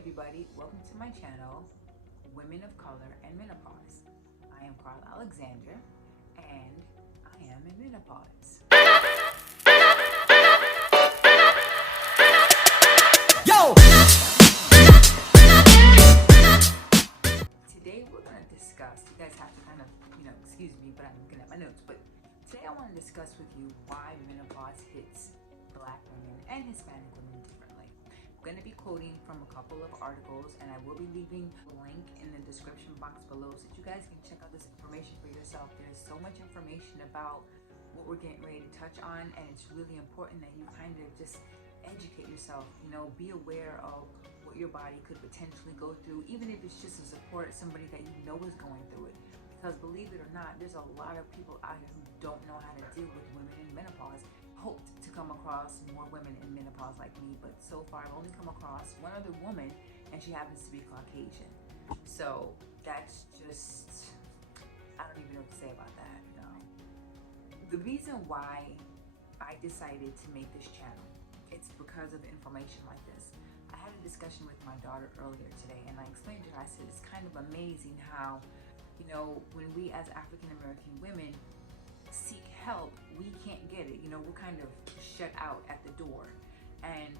everybody, welcome to my channel, Women of Color and Menopause. I am Carl Alexander and I am in menopause. Yo! Today we're going to discuss, you guys have to kind of, excuse me, but I'm looking at my notes, but today I want to discuss with you why menopause hits Black women and Hispanic women differently. I'm going to be quoting from a couple of articles, and I will be leaving a link in the description box below so that you guys can check out this information for yourself. There's so much information about what we're getting ready to touch on, and it's really important that you kind of just educate yourself, be aware of what your body could potentially go through, even if it's just to support somebody that you know is going through it. Because believe it or not, there's a lot of people out here who don't know how to deal with women in menopause. Hoped to come across more women in menopause like me, but so far I've only come across one other woman, and she happens to be Caucasian. So that's just, I don't even know what to say about that. The reason why I decided to make this channel, it's because of information like this. I had a discussion with my daughter earlier today, and I explained to her, I said, it's kind of amazing how, when we as African American women seek help, we can't get it. We're kind of shut out at the door. And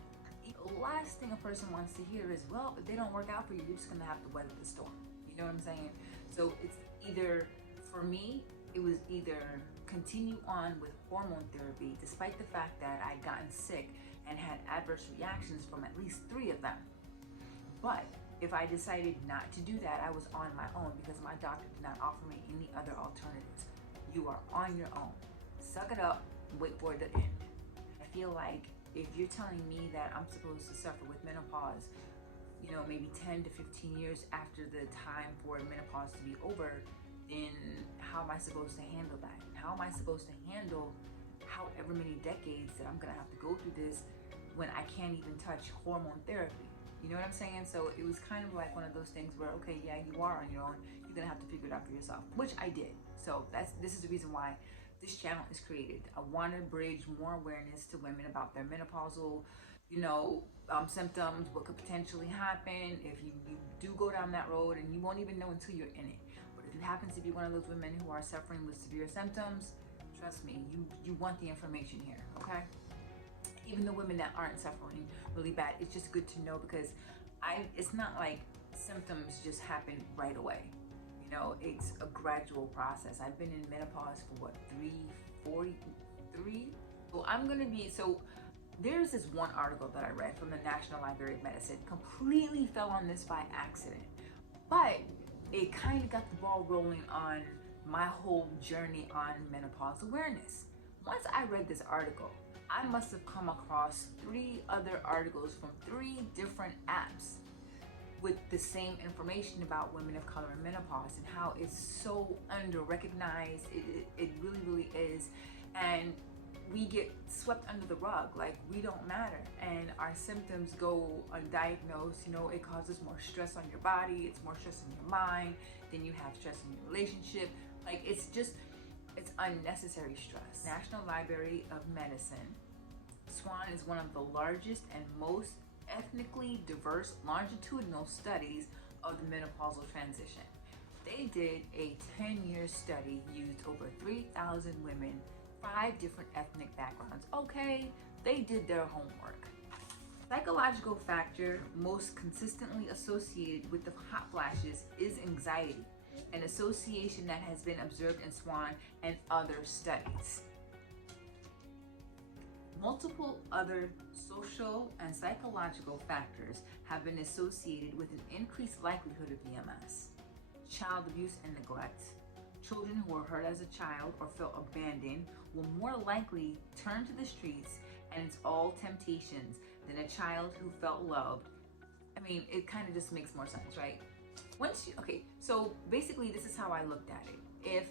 the last thing a person wants to hear is, well, if they don't work out for you, you're just gonna have to weather the storm. You know what I'm saying? So it's either, for me, it was either continue on with hormone therapy, despite the fact that I'd gotten sick and had adverse reactions from at least 3 of them. But if I decided not to do that, I was on my own because my doctor did not offer me any other alternatives. You are on your own. Suck it up, wait for it to end. I feel like if you're telling me that I'm supposed to suffer with menopause, maybe 10 to 15 years after the time for menopause to be over, then how am I supposed to handle that? How am I supposed to handle however many decades that I'm gonna have to go through this when I can't even touch hormone therapy? You know what I'm saying? So it was kind of like one of those things where, okay, yeah, you are on your own. You're gonna have to figure it out for yourself, which I did. So this is the reason why this channel is created. I want to bridge more awareness to women about their menopausal, symptoms, what could potentially happen if you do go down that road, and you won't even know until you're in it. But if you happen to be one of those women who are suffering with severe symptoms, trust me, you want the information here, okay? Even the women that aren't suffering really bad, it's just good to know, because it's not like symptoms just happen right away. It's a gradual process. I've been in menopause for what, 3? So there's this one article that I read from the National Library of Medicine, completely fell on this by accident, but it kind of got the ball rolling on my whole journey on menopause awareness. Once I read this article, I must have come across 3 other articles from 3 different apps with the same information about women of color and menopause, and how it's so under-recognized. It really, really is. And we get swept under the rug, like we don't matter, and our symptoms go undiagnosed. It causes more stress on your body, it's more stress on your mind, then you have stress in your relationship. Like it's unnecessary stress. National Library of Medicine, SWAN is one of the largest and most ethnically diverse longitudinal studies of the menopausal transition. They did a 10-year study, used over 3,000 women, 5 different ethnic backgrounds. Okay, they did their homework. Psychological factor most consistently associated with the hot flashes is anxiety, an association that has been observed in SWAN and other studies. Multiple other social and psychological factors have been associated with an increased likelihood of EMS. Child abuse and neglect. Children who were hurt as a child or felt abandoned will more likely turn to the streets, and it's all temptations, than a child who felt loved. I mean, it kind of just makes more sense, right? So basically this is how I looked at it. If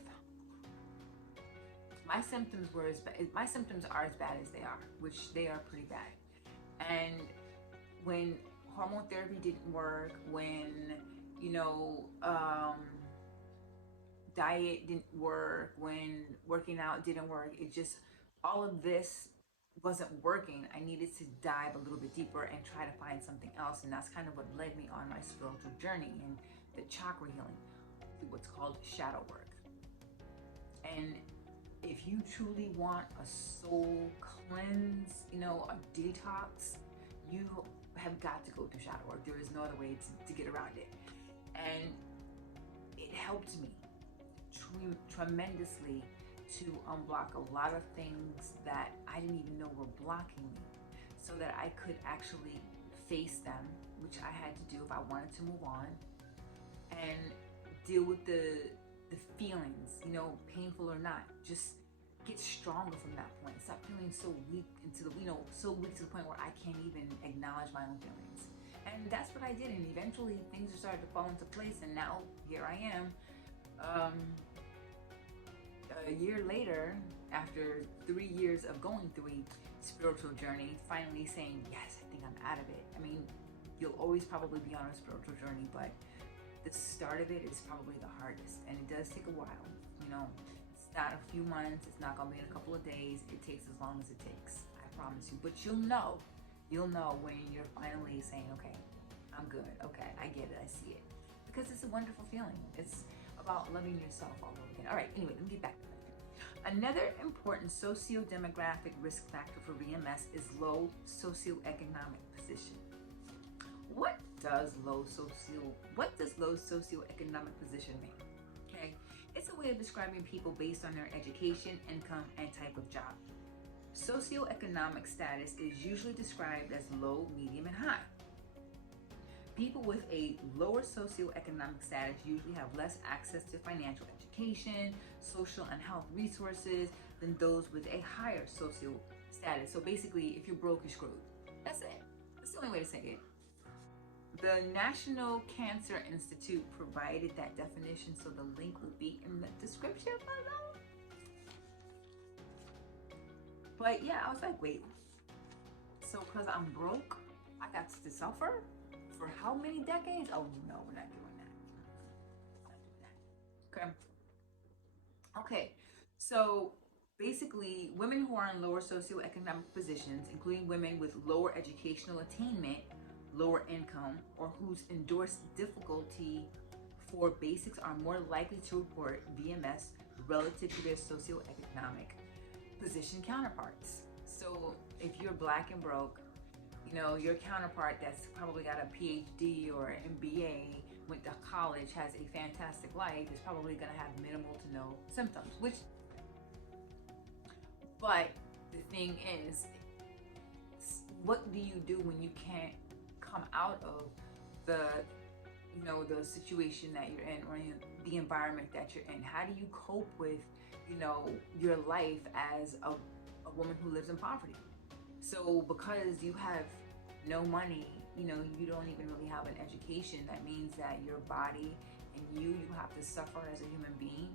my symptoms are as bad as they are, which they are pretty bad, and when hormone therapy didn't work, when diet didn't work, when working out didn't work, all of this wasn't working, I needed to dive a little bit deeper and try to find something else. And that's kind of what led me on my spiritual journey and the chakra healing, what's called shadow work. And if you truly want a soul cleanse, a detox, you have got to go through shadow work. There is no other way to get around it. And it helped me tremendously to unblock a lot of things that I didn't even know were blocking me, so that I could actually face them, which I had to do if I wanted to move on, and deal with the feelings, painful or not. Just get stronger from that point. Stop feeling so weak so weak to the point where I can't even acknowledge my own feelings. And that's what I did. And eventually things started to fall into place. And now here I am, a year later, after 3 years of going through a spiritual journey, finally saying, yes, I think I'm out of it. I mean, you'll always probably be on a spiritual journey, but the start of it is probably the hardest, and it does take a while. It's not a few months, it's not gonna be in a couple of days. It takes as long as it takes, I promise you. But you'll know when you're finally saying, okay, I'm good, okay, I get it, I see it. Because it's a wonderful feeling. It's about loving yourself all over again. All right, anyway, let me get back to that. Another important socio-demographic risk factor for VMS is low socioeconomic position. What does low socioeconomic position mean? Okay, it's a way of describing people based on their education, income, and type of job. Socioeconomic status is usually described as low, medium, and high. People with a lower socioeconomic status usually have less access to financial education, social and health resources than those with a higher social status. So basically, if you're broke, you're screwed. That's it. That's the only way to say it. The National Cancer Institute provided that definition, so the link will be in the description below. But yeah, I was like, wait, so because I'm broke, I got to suffer for how many decades? Oh no, we're not doing that. Okay, so basically, women who are in lower socioeconomic positions, including women with lower educational attainment, lower income, or whose endorsed difficulty for basics, are more likely to report VMS relative to their socioeconomic position counterparts. So if you're black and broke, your counterpart that's probably got a PhD or an MBA, went to college, has a fantastic life, is probably going to have minimal to no symptoms. But the thing is, what do you do when you can't come out of the situation that you're in, or the environment that you're in? How do you cope with your life as a woman who lives in poverty? So because you have no money, you don't even really have an education, that means that your body and you have to suffer as a human being.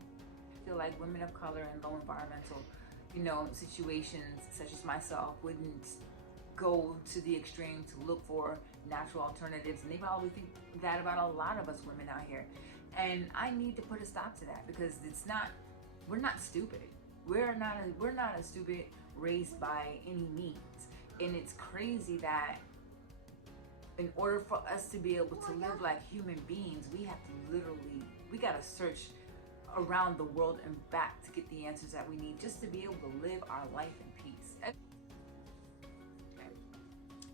I feel like women of color in low environmental situations, such as myself, wouldn't go to the extreme to look for natural alternatives. And they probably think that about a lot of us women out here. And I need to put a stop to that, because we're not stupid. We're not a stupid race by any means. And it's crazy that in order for us to be able to live like human beings, we gotta search around the world and back to get the answers that we need, just to be able to live our life in peace. Okay.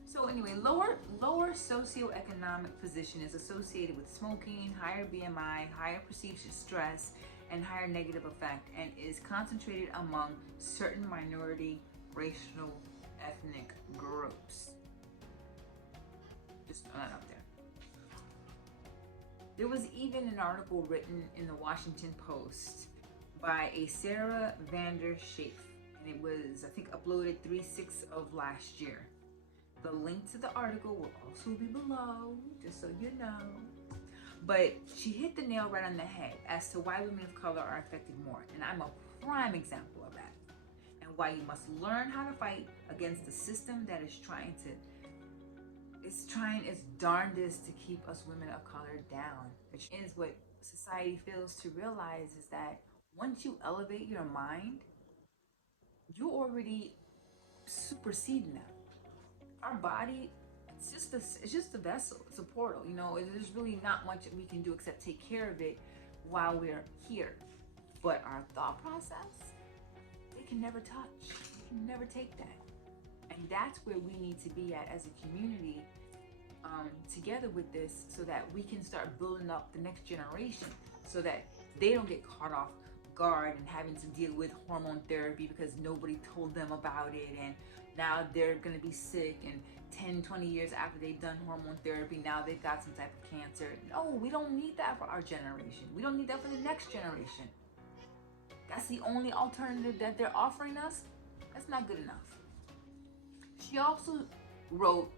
So anyway, lower socioeconomic position is associated with smoking, higher BMI, higher perceived stress, and higher negative effect, and is concentrated among certain minority, racial, ethnic groups. Just throwing that out there. There was even an article written in the Washington Post by a Sarah Vander Schaaf, and it was, I think, uploaded 3/6 of last year. The link to the article will also be below, just so you know. But she hit the nail right on the head as to why women of color are affected more, and I'm a prime example of that. And why you must learn how to fight against the system that is trying its darndest to keep us women of color down. Which is what society fails to realize, is that once you elevate your mind, you already superseding them. Our body, it's just a vessel. It's a portal. There's really not much that we can do except take care of it while we're here. But our thought process, they can never touch. They can never take that. And that's where we need to be at as a community, together with this, so that we can start building up the next generation, so that they don't get caught off guard and having to deal with hormone therapy because nobody told them about it, and now they're going to be sick, and 10, 20 years after they've done hormone therapy, now they've got some type of cancer. No, we don't need that for our generation. We don't need that for the next generation. That's the only alternative that they're offering us. That's not good enough. She also wrote,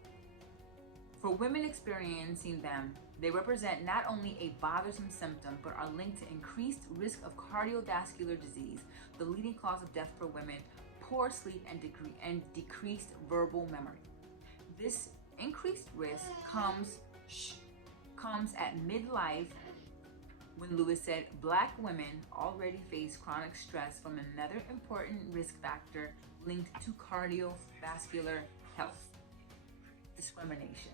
for women experiencing them, they represent not only a bothersome symptom, but are linked to increased risk of cardiovascular disease, the leading cause of death for women, poor sleep, and decreased verbal memory. This increased risk comes at midlife, when Lewis said Black women already face chronic stress from another important risk factor linked to cardiovascular health: discrimination.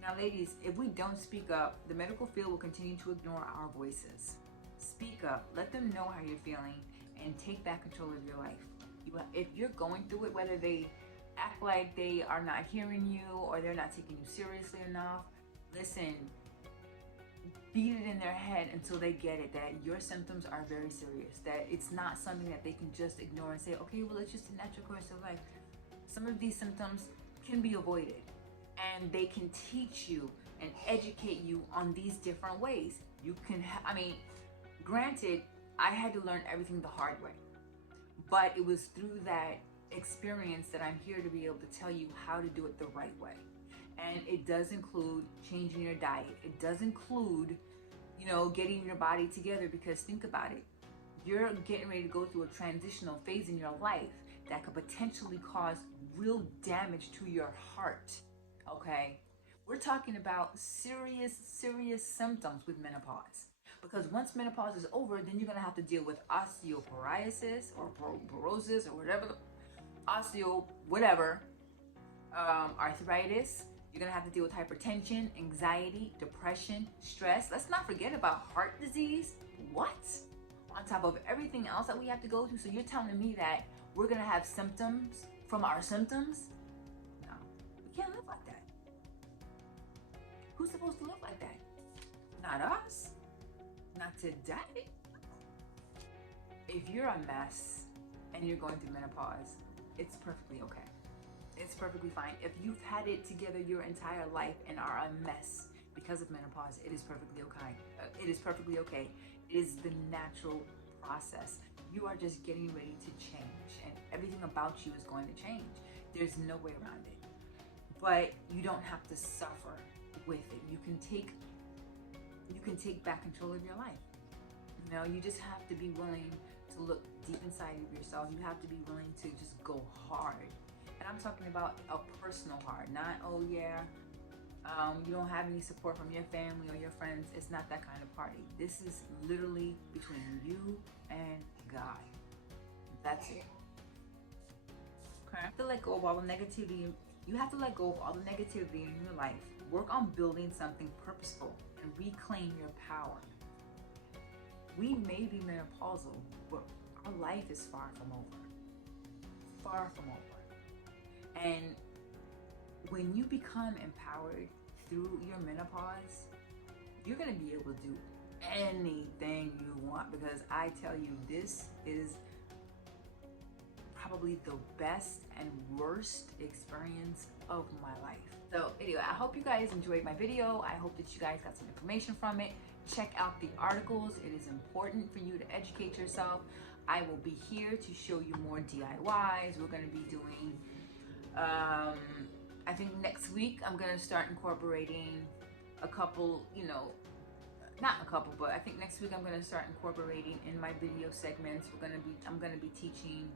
Now, ladies, if we don't speak up, the medical field will continue to ignore our voices. Speak up, let them know how you're feeling, and take back control of your life. If you're going through it, whether they act like they are not hearing you or they're not taking you seriously enough, listen, beat it in their head until they get it, that your symptoms are very serious, that it's not something that they can just ignore and say, okay, well, it's just a natural course of life. Some of these symptoms can be avoided, and they can teach you and educate you on these different ways. Granted, I had to learn everything the hard way, but it was through that experience that I'm here to be able to tell you how to do it the right way. And it does include changing your diet. It does include, getting your body together, because think about it. You're getting ready to go through a transitional phase in your life that could potentially cause real damage to your heart, okay? We're talking about serious symptoms with menopause. Because once menopause is over, then you're gonna have to deal with osteoporosis or porosis or whatever, arthritis. You're gonna have to deal with hypertension, anxiety, depression, stress. Let's not forget about heart disease. What? On top of everything else that we have to go through. So you're telling me that we're gonna have symptoms from our symptoms? No, we can't live like that. Who's supposed to live like that? Not us. Not today. If you're a mess and you're going through menopause, it's perfectly okay. It's perfectly fine. If you've had it together your entire life and are a mess because of menopause, it is perfectly okay. It is perfectly okay. It is the natural process. You are just getting ready to change, and everything about you is going to change. There's no way around it. But you don't have to suffer with it. You can take back control of your life. You just have to be willing to look deep inside of yourself. You have to be willing to just go hard. And I'm talking about a personal hard, not, you don't have any support from your family or your friends. It's not that kind of party. This is literally between you and God. That's it. Okay? You have to let go of all the negativity. You have to let go of all the negativity in your life. Work on building something purposeful and reclaim your power. We may be menopausal, but our life is far from over. Far from over. And when you become empowered through your menopause, you're going to be able to do anything you want, because I tell you, this is probably the best and worst experience of my life. So anyway, I hope you guys enjoyed my video. I hope that you guys got some information from it. Check out the articles. It is important for you to educate yourself. I will be here to show you more DIYs. We're going to be doing, I think next week I'm going to start incorporating a couple, not a couple, but I think next week I'm going to start incorporating in my video segments. I'm going to be teaching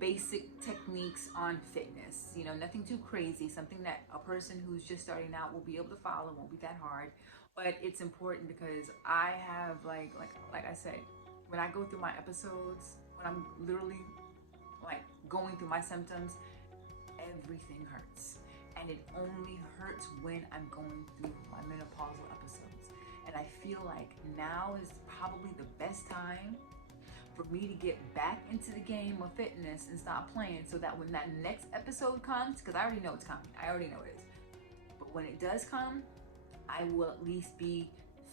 basic techniques on fitness, nothing too crazy, something that a person who's just starting out will be able to follow. Won't be that hard, but it's important because I have like I said, when I go through my episodes, when I'm literally like going through my symptoms, everything hurts. And it only hurts when I'm going through my menopausal episodes. And I feel like now is probably the best time for me to get back into the game of fitness and stop playing, so that when that next episode comes, because I already know it's coming, I already know it is, but when it does come, I will at least be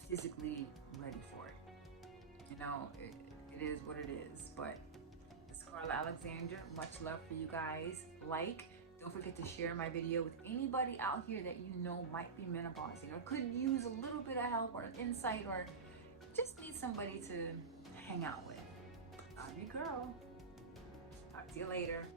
physically ready for it. You know, it is what it is. But it's Carla Alexandra. Much love for you guys. Don't forget to share my video with anybody out here that you know might be menopausing or could use a little bit of help or insight, or just need somebody to hang out with. I'm your girl. Talk to you later.